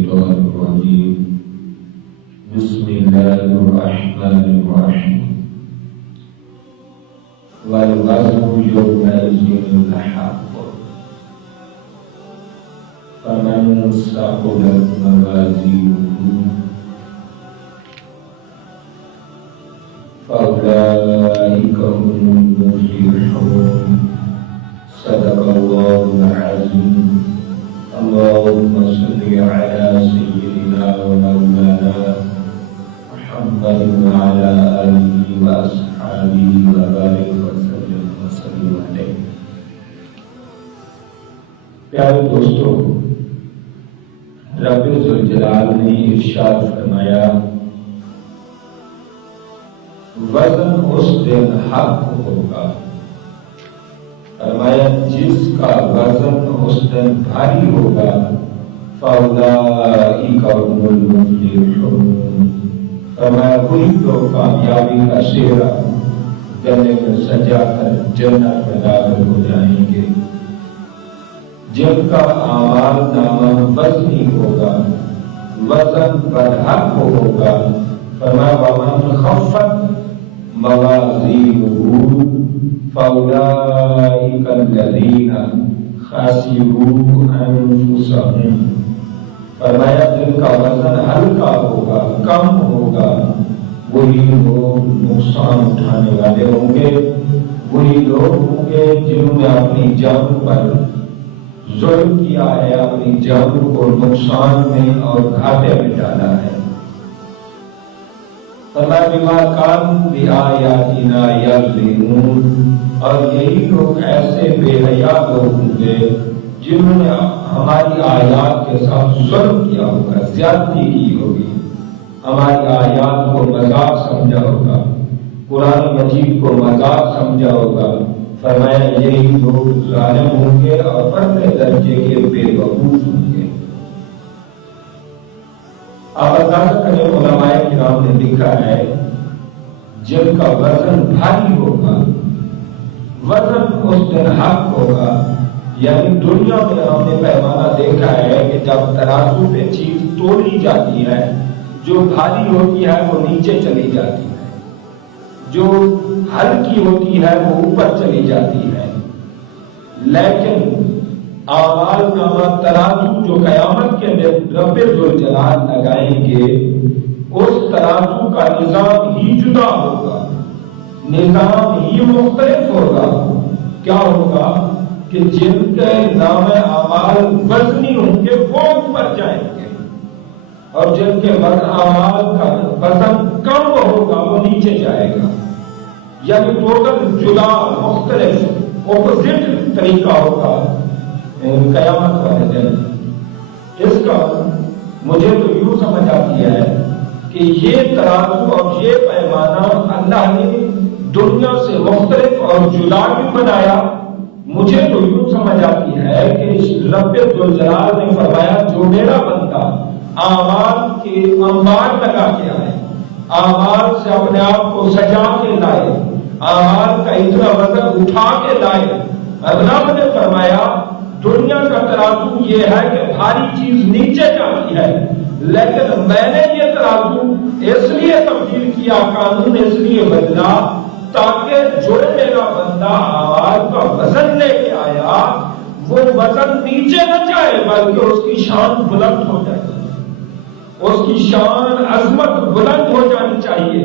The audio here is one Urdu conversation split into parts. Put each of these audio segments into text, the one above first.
الشيطان الرجيم بسم الله الرحمن الرحيم والوزن يومئذ الحق فمن ثقلت موازينه فأولئك هم المفلحون صدق الله العظيم اللهم صل على سيدنا ومولانا محمد وعلى آله وأصحابه وبارك وسلم عليه. پیارے دوستو، رب ذوالجلال نے ارشاد فرمایا وزن اس دن حق ہوگا. فرمایا جس کا وزن اس دن بھاری ہوگا فَأُولَئِكَ هُمُ الْمُفْلِحُونَ. فرمایا وہی تو کامیابی کا شیرا گلے میں سجا کر جنت میں داخل ہو جائیں گے، جن کا اعمال نامہ وزنی ہوگا، وزن برحق ہوگا. فرمایا وَمَنْ خَفَّتْ موازینہ فَأُولَئِكَ الَّذِينَ خَسِرُوا أَنفُسَهُمْ. فرمایا جن کا وزن ہلکا ہوگا، کم ہوگا، وہی لوگ نقصان اٹھانے والے ہوں گے، وہی لوگ ہوں گے جنہوں نے اپنی جان پر ظلم کیا ہے، اپنی جان کو نقصان میں اور گھاٹے میں ڈالا ہے. فرمایا بما كانوا بآياتنا يظلمون. اور یہی لوگ ایسے بے حیا لوگ ہوں گے جنہوں نے ہماری آیات کے ساتھ ظلم کیا ہوگا، زیادتی کی ہوگی، ہماری آیات کو مذاق سمجھا ہوگا، قرآن مجید کو مذاق سمجھا ہوگا. فرمایا یہی لوگ ظالم ہوں گے اور پرلے درجے کے بے وقوف ہوں گے. آپ اندازہ کریں، علماء کرام نے لکھا ہے جن کا وزن بھاری ہوگا، وزن اس دن حق ہوگا. یعنی دنیا میں ہم نے پیمانہ دیکھا ہے کہ جب ترازو پہ چیز تولی جاتی ہے، جو بھاری ہوتی ہے وہ نیچے چلی جاتی ہے، جو ہلکی ہوتی ہے وہ اوپر چلی جاتی ہے. لیکن اعمال نامہ ترازو جو قیامت کے دن رب ذوالجلال لگائیں گے، اس ترازو کا نظام ہی جدا ہوگا، نظام ہی مختلف ہوگا. کیا ہوگا کہ جن کے نام اعمال وزنی ہوں گے وہ اوپر جائیں گے، اور جن کے اعمال کا وزن کم ہوگا وہ نیچے جائے گا. یعنی ٹوٹل جدا، مختلف، اپوزٹ طریقہ ہوگا قیامت والے دن. اس کا مجھے تو یوں سمجھ آتی ہے کہ یہ ترازو اور یہ پیمانہ اللہ نے دنیا سے مختلف اور جدا بھی بنایا. مجھے تو یوں سمجھ آتی ہے کہ رب ذوالجلال نے فرمایا جو میرا بندہ اعمال کے انبار لگا کے آئے، اعمال سے اپنے آپ کو سجا کے لائے، اعمال کا اتنا وزن اٹھا کے لائے، رب نے فرمایا دنیا کا ترازو یہ ہے کہ بھاری چیز نیچے جاتی ہے، لیکن میں نے یہ ترازو اس لیے تبدیل کیا، قانون اس لیے بدلا تاکہ جو میرا بندہ اعمال کا وزن لے کے آیا وہ وزن نیچے نہ جائے بلکہ اس کی شان بلند ہو جائے، اس کی شان عظمت بلند ہو جانی چاہیے،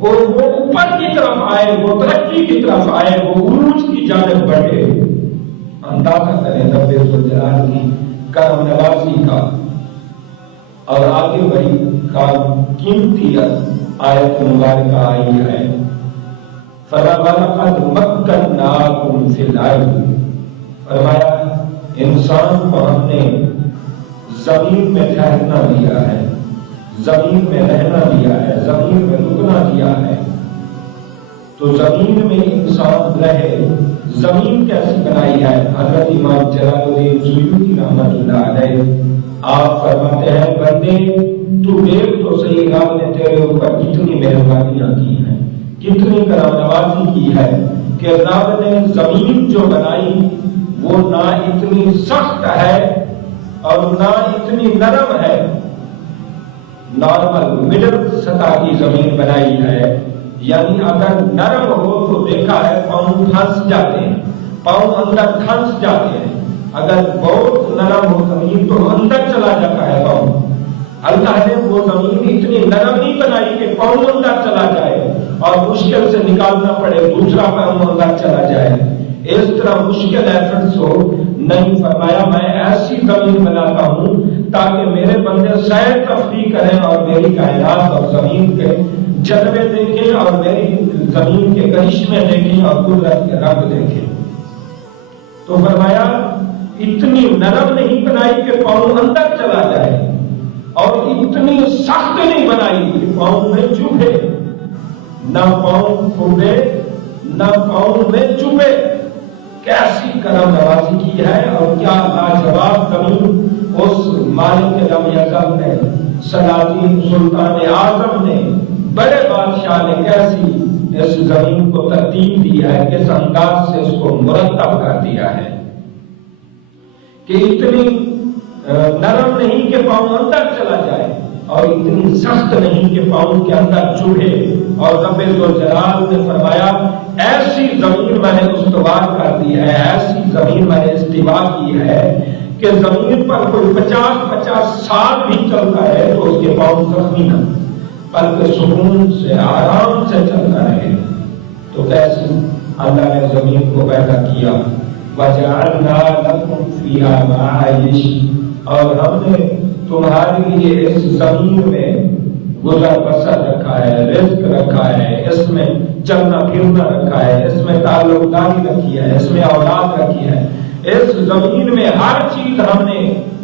اور وہ اوپر کی طرف آئے، وہ ترقی کی طرف آئے، وہ عروج کی جانب بڑھے. اندازہ کریں رب ذوالجلال کی کرم نوازی کا. اور آگے بڑی قیمتی آیت مبارکہ آئی ہے فَلَقَدْ مَكَّنَّاكُمْ فِي الْأَرْضِ. فرمایا انسان کو ہم نے زمین میں ٹھہرنا دیا ہے، زمین میں رہنا دیا ہے، زمین میں رکنا دیا ہے. تو زمین میں انسان رہے، زمین کیسی بنائی ہے؟ حضرت امام جلال الدین سیوطی رحمۃ اللہ علیہ آپ فرماتے ہیں بندے تو دیکھ تو صحیح، رب نے تیرے اوپر کتنی مہربانیاں کی ہیں، کتنی کرم نوازی کی ہے کہ رب نے زمین جو بنائی وہ نہ اتنی سخت ہے اور نہ اتنی نرم ہے. نارمل مڈل سطح کی زمین بنائی ہے. یعنی اگر نرم ہو تو دیکھا ہے پاؤں پھنس جاتے ہیں, پاؤں اندر پھنس جاتے ہیں. اگر بہت نرم ہو زمین تو اندر چلا جاتا ہے پاؤں. اللہ نے وہ زمین اتنی نرم نہیں بنائی کہ پاؤں اندر چلا جائے اور مشکل سے نکالنا پڑے, دوسرا پاؤں اندر چلا جائے. اس طرح مشکل ایفرٹس ہو نہیں. فرمایا میں ایسی زمین بناتا ہوں تاکہ میرے بندے سیر تفریح کریں اور میری کائنات اور زمین کے جلوے دیکھیں اور میری زمین کے کرشمے دیکھیں اور قدرت کے رنگ دیکھیں. تو فرمایا اتنی نرم نہیں بنائی کہ پاؤں اندر چلا جائے اور اتنی سخت نہیں بنائی کہ پاؤں میں چبھے. نہ پاؤں پھوٹے نہ پاؤں میں چبھے. کیسی کرم نوازی کی ہے اور کیا لاجواب زمین اس مالک لم یزل نے, سلاطین سلطان اعظم نے, بڑے بادشاہ نے کیسی اس زمین کو ترتیب دی ہے, کس انداز سے اس کو مرتب کر دیا ہے کہ اتنی نرم نہیں کہ پاؤں اندر چلا جائے اور اتنی سخت نہیں کہ پاؤں کے اندر چبھے. اور رب ذوالجلال نے فرمایا ایسی زمین میں نے استوار کر دی ہے, ایسی زمین میں نے استوا کی ہے کہ زمین پر کوئی 50 سال بھی چلتا ہے تو اس کے پاؤں زخمی نہ, بلکہ سکون سے آرام سے چلتا رہے. تو کیسی اللہ نے زمین کو پیدا کیا. وَجَعَلْنَا لَكُمْ فِيهَا مَعَائِشَ, اور ہم نے تمہارے لیے اس زمین میں گزر بسر رکھا ہے, رزق رکھا ہے, اس میں چلنا پھرنا رکھا ہے, اس میں تعلق داری رکھی ہے, اس میں اولاد رکھی ہے. اس زمین میں ہر چیز ہم نے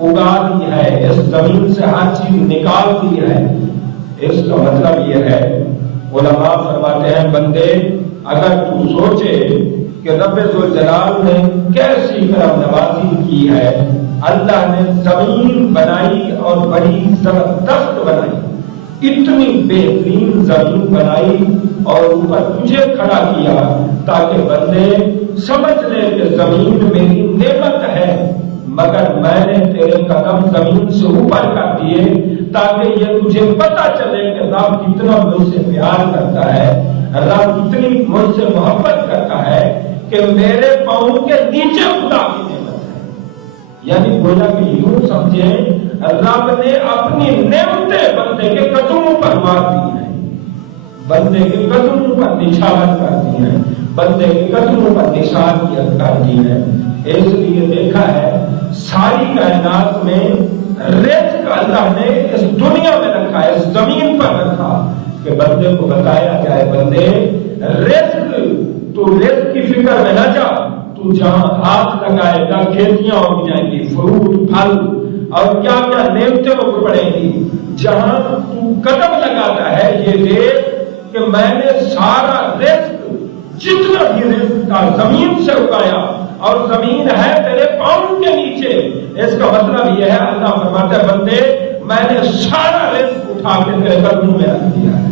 اگا دی ہے, اس زمین سے ہر چیز نکال دی ہے. اس کا مطلب یہ ہے, علماء فرماتے ہیں بندے اگر تو سوچے کہ رب ذوالجلال نے کیسی کرم نوازی کی ہے. اللہ نے زمین بنائی اور بڑی زبردست بنائی, اتنی بہترین زمین بنائی اور اوپر تجھے کھڑا کیا تاکہ بندے سمجھ لے کہ زمین میری نعمت ہے, مگر میں نے تیرے قدم زمین سے اوپر کر دیے تاکہ یہ تجھے پتا چلے کہ رب کتنا مجھ سے پیار کرتا ہے, رب کتنی مجھ سے محبت کرتا ہے کہ میرے پاؤں کے نیچے خدا کی نعمت ہے. یعنی گویا کہ یوں سمجھیں رب نے اپنی نعمتیں بندے کے قدموں پر مار دی ہیں, بندے کے قدموں پر نشانت کر دی ہیں, بندے کے قدموں پر نشانیت کر دی ہے. اس لیے دیکھا ہے ساری کائنات میں رزق اللہ نے اس دنیا میں رکھا ہے, اس زمین پر رکھا کہ بندے کو بتایا جائے بندے رزق, تو رزق کی فکر میں نہ جا, تو جہاں ہاتھ لگائے گا کھیتیاں اگ جائیں گی, فروٹ پھل اور کیا کیا نعمتیں اگ پڑیں گی. جہاں تو قدم لگاتا ہے یہ دیکھ کہ میں نے سارا رزق جتنا بھی رزق کا زمین سے اگایا اور زمین ہے تیرے پاؤں کے نیچے. اس کا مطلب یہ ہے اللہ فرماتا ہے بندے میں نے سارا رزق اٹھا کے تیرے قدموں میں رکھ دیا ہے,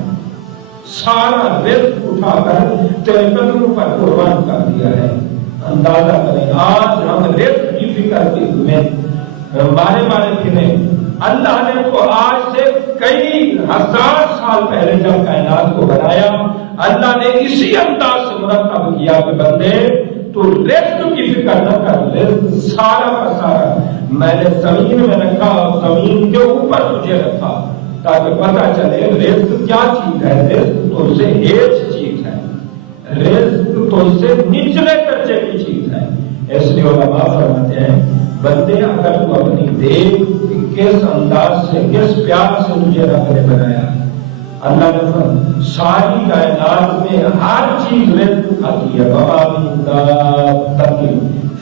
سارا رزق اٹھا کر تیرے قدموں پر قربان کر دیا ہے. اندازہ کریں آج ہم رزق کی فکر میں مارے پھریں. اللہ نے تو آج سے کئی ہزار سال پہلے جب کائنات کو بنایا اللہ نے اسی انداز سے مرتب کیا کہ بندے تو رزق کی فکر نہ کر, رزق سارا کا سارا میں نے زمین میں رکھا اور زمین کے اوپر تجھے رکھا تاکہ پتہ چلے رزق کیا چیز ہے. رزق تو اس سے ہیچ چیز ہے, رزق تو اس سے نچلے درجے کی چیز ہے. اس لیے علماء فرماتے ہیں بندے اگر تو اپنی دیکھ کس انداز سے کس پیار سے تجھے رب نے بنایا. اللہ نے ساری کائنات میں ہر چیز رزق کھاتی ہے. وما من دابۃ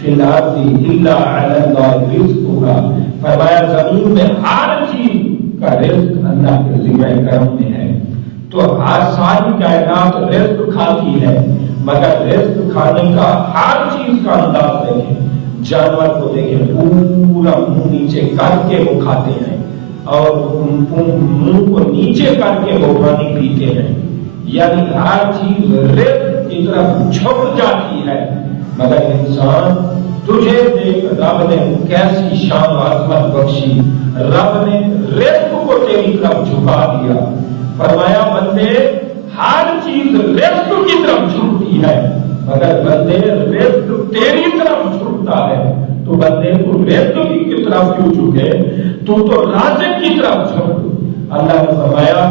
فی الارض الا علی اللہ رزقھا, فرمایا زمین میں ہر چیز کا رزق اللہ کے ذمہ کرم میں ہے. تو ساری کائنات رزق کھاتی ہے مگر رزق کھانے کا ہر چیز کا انداز دیکھیں. جانور کو دیکھیں پورا منہ نیچے کر کے وہ کھاتے ہیں اور منہ کو نیچے کر کے وہ پانی پیتے ہیں. یعنی ہر چیز رزق کی طرف جھک جاتی ہے مگر انسان تجھے دیکھ رب نے کیسی شان و عظمت بخشی، رب نے رزق کو تیری طرف جھکا دیا۔ فرمایا بندے ہر چیز رزق کی طرف جھکتی ہے، مگر بندے رزق تیری طرف جھکتا ہے تو بندے تو رزق کی طرف کیوں جھکے، تو رازق کی طرف جھک۔ اللہ نے فرمایا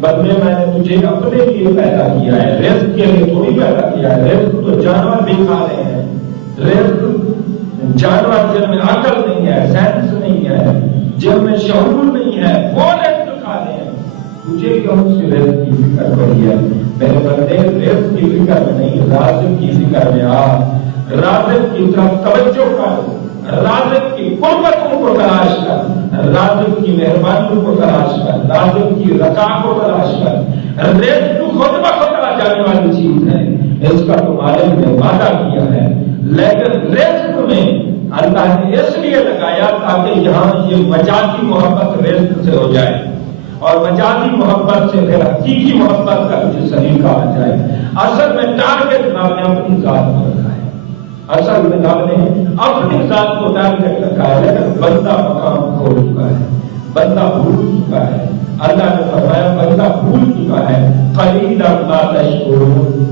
بندے میں نے تجھے اپنے لیے پیدا کیا ہے، رزق کے لیے تھوڑی پیدا کیا ہے۔ رزق تو جانور بھی کھا رہے ہیں، رزق جانور جن میں عقل نہیں ہے، سینس نہیں ہے، جن میں شعور نہیں ہے، وہ رزق کھا رہے ہیں، تجھے کیوں سے رزق کی فکر پڑی ہے؟ میرے بندے رزق کی فکر میں نہیں، رازق کی فکر میں آ، رازق کی طرف توجہ کر، رازق کی قربتوں کو تلاش کر، رازق کی مہربانیوں کو تلاش کر، رازق کی رضا کو تلاش کر۔ رزق خود بخود آ جانے والی چیز ہے، اس کا تو مالک نے وعدہ کیا ہے، لیکن رزق میں اللہ نے اس لیے لگایا تاکہ یہاں یہ مجازی محبت رزق سے ہو جائے، اور مجازی محبت سے پھر حقیقی محبت کا کچھ سلیقہ آ جائے۔ اصل میں ٹارگٹ رب نے اپنی ذات کو رکھا ہے، اصل میں رب نے اپنی ذات کو ٹارگٹ رکھا ہے، لیکن بندہ مقام کھو چکا ہے، بندہ بھول چکا ہے۔ اللہ نے فرمایا بندہ بھول چکا ہے، قلیلا ما تشکرون۔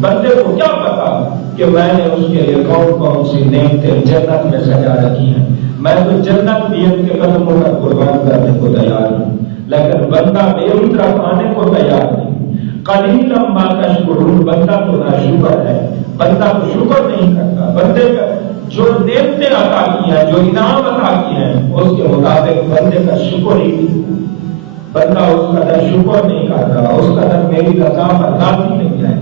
بندے کو کیا پتا کہ میں نے اس کے لیے کون کون سی نعمتیں جنت میں سجا رکھی ہیں، میں تو جنت بھی ان کے قدموں پر قربان کرنے کو تیار ہوں، لیکن بندہ میری طرف آنے کو تیار نہیں۔ قلیلا ما تشکرون، بندہ تو ناشکر ہے، بندہ تو شکر نہیں کرتا۔ بندے کا جو نعمتیں عطا کی ہیں، جو انعام عطا کیے ہیں، اس کے مطابق بندے کا شکر ہی نہیں، بندہ اس قدر شکر نہیں کرتا، اس قدر میری رضا پر راضی نہیں ہے،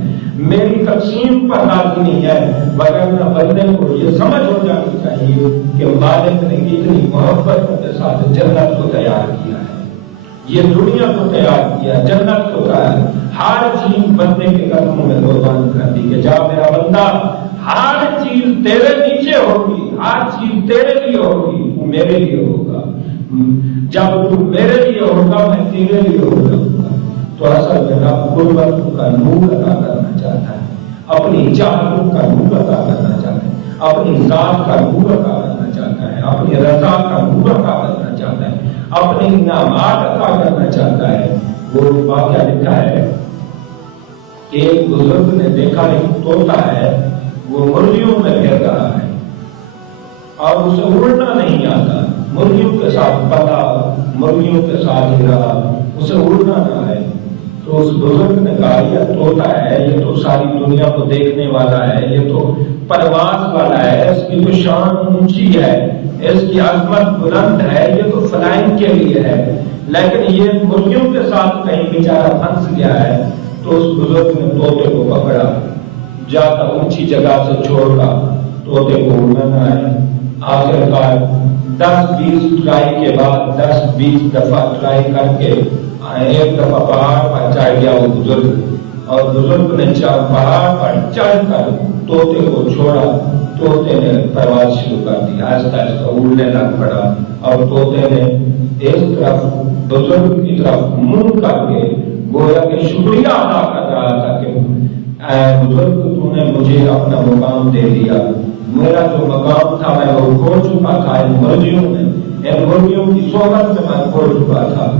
میری تقسیم پر راضی نہیں ہے۔ وگرنہ بندے کو یہ سمجھ ہو جانی چاہیے کہ مالک نے کتنی محبت کے ساتھ جنت کو تیار کیا ہے، یہ دنیا کو تیار کیا، جنت کو تیار، ہر چیز بندے کے قدموں میں قربان کر دی کہ جا میرا بندہ، ہر چیز تیرے نیچے ہوگی، ہر چیز تیرے لیے ہوگی، وہ میرے لیے ہوگا، جب تو میرے لیے ہوگا میں تیرے لیے ہو جاؤں گا۔ تو اصل میں رب قربتوں کا نور عطا کرنا چاہتا ہے، اپنی چاہتوں کا نور عطا کرنا چاہتا ہے، اپنی ذات کا نور عطا کرنا چاہتا ہے، اپنی رضا کا نور عطا کرنا چاہتا ہے، اپنے انعامات عطا کرنا چاہتا ہے۔ وہ واقعہ لکھا ہے کہ ایک بزرگ نے دیکھا ایک طوطا ہے، وہ مرغیوں میں پھر رہا ہے اور اسے اڑنا نہیں آتا، مرغیوں کے ساتھ پلا، مرغیوں کے ساتھ ہی رہا، اسے اڑنا نہ ہے۔ تو اس بزرگ نے کہا یہ طوطا ہے، یہ تو ساری دنیا کو دیکھنے والا ہے، یہ تو پرواز والا ہے، اس کی تو شان اونچی ہے، اس کی عظمت بلند ہے، یہ تو فلائنگ کے لیے ہے، لیکن یہ مرغیوں کے ساتھ کہیں بیچارہ پھنس گیا ہے۔ تو اس بزرگ نے طوطے کو پکڑا، جا کر اونچی جگہ سے چھوڑا، طوطے کو اڑنا نہ آئے۔ آخر کار 10-20 ٹرائی کے بعد 10-20 دفعہ ٹرائی کر کے ایک دفعہ پہاڑ پر چڑھ گیا وہ بزرگ، اور بزرگ نے پہاڑ پر چڑھ کر طوطے کو چھوڑا، طوطے نے پرواز شروع کر دی، آہستہ آہستہ اڑنے لگ پڑا، اور طوطے نے اس طرف بزرگ کی طرف منہ کر کے گویا کہ شکریہ ادا کر رہا تھا کہ اے بزرگ تو نے مجھے اپنا مقام دے دیا، میرا جو مقام تھا میں وہ کھو چکا تھا ان مرغیوں میں، ان مرغیوں کی صحبت میں میں کھو چکا تھا،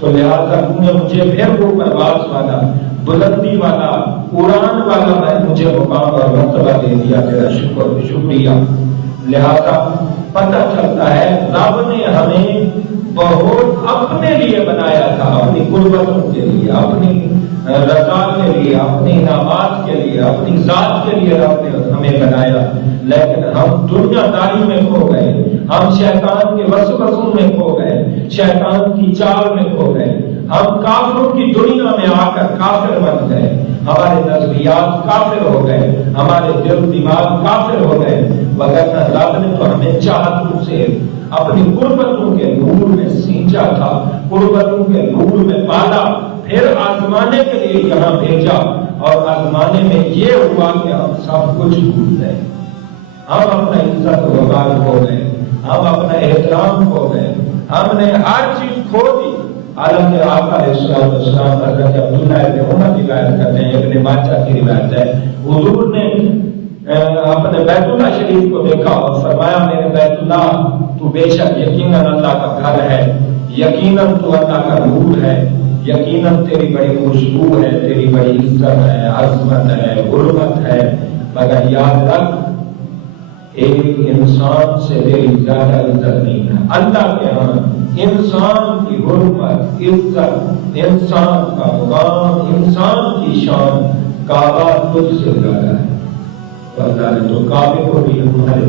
تو لہٰذا تم نے مجھے پھر وہ پرواز والا، بلندی والا، اڑان والا میں مجھے مقام اور مرتبہ دے دیا، تیرا شکریہ۔ لہذا پتہ چلتا ہے رب نے ہمیں بہت اپنے لیے بنایا تھا، اپنی قربتوں کے لیے، اپنی رضا کے لیے، اپنی انعامات کے لیے، اپنی ذات کے لیے رب نے ہمیں بنایا، لیکن ہم دنیا داری میں کھو گئے، ہم شیطان کے وسوسوں میں کھو گئے، شیطان کی چال میں کھو گئے، ہم کافروں کی دنیا میں آ کر کافر بن گئے، ہمارے نظریات کافر ہو گئے، ہمارے دل دماغ کافر ہو گئے، وگرنہ رب نے تو ہمیں چاہتوں سے اپنی قربتوں کے نور میں سینچا تھا، قربتوں کے نور میں پالا، پھر آزمانے کے لیے یہاں بھیجا، اور آزمانے میں یہ ہوا کہ ہم سب کچھ بھول گئے، ہم اپنا عزت و وقار کھو گئے، ہم اپنا احترام کھو گئے، ہم نے ہر چیز کھو دی۔ عالم کے آقا علیہ السلام حضرت عبداللہ ابن عمر کی روایت کرتے ہیں، ابن ماجہ کی روایت ہے، حضور نے اپنے بیت اللہ شریف کو دیکھا اور فرمایا میرے بیت اللہ تو بے شک یقیناً اللہ کا گھر ہے، یقیناً تو اللہ کا نور ہے، یقیناً تیری بڑی خوشبو ہے، تیری بڑی عزت ہے، عظمت ہے، حرمت ہے، مگر یاد رکھ ایک انسان سے تیری زیادہ عزت نہیں ہے۔ اللہ کے ہاں انسان کی حرمت، عزت، انسان کا مقام، انسان کی شان کعبہ تجھ سے زیادہ ہے۔ تو اللہ نے تو کعبے کو بھی ہمارے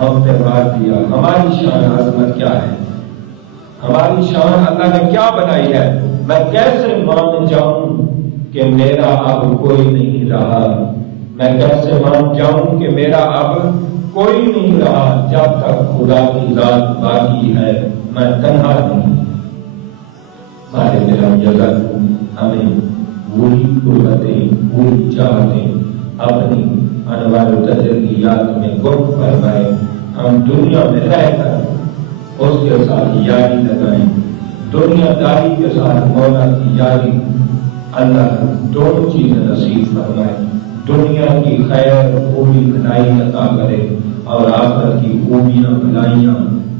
ہم پہ بار دیا۔ ہماری شان عظمت کیا ہے؟ ہماری شان اللہ نے کیا بنائی ہے؟ میں کیسے مان جاؤں کہ میرا اب کوئی نہیں رہا؟ میں کیسے مان جاؤں کہ میرا اب کوئی نہیں رہا؟ جب تک خدا کی ذات باقی ہے میں تنہا نہیں۔ ہمارے دلوں جزر ہمیں وہی قربتیں، وہی چاہتیں اپنی انوار و تجلیات میں گم فرمائے۔ ہم دنیا میں رہ کر اس کے ساتھ یاری لگائیں، دنیا داری کے ساتھ مولا کی یاری۔ اللہ دونوں چیزیں نصیب فرمائے، دنیا کی خیر خوبی بھلائی عطا کرے اور آخرت کی خوبیاں بھلائیاں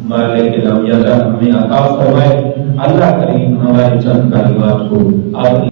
مالک لم یزل ہمیں عطا فرمائے۔ اللہ کریم ہمارے چند کلمات کو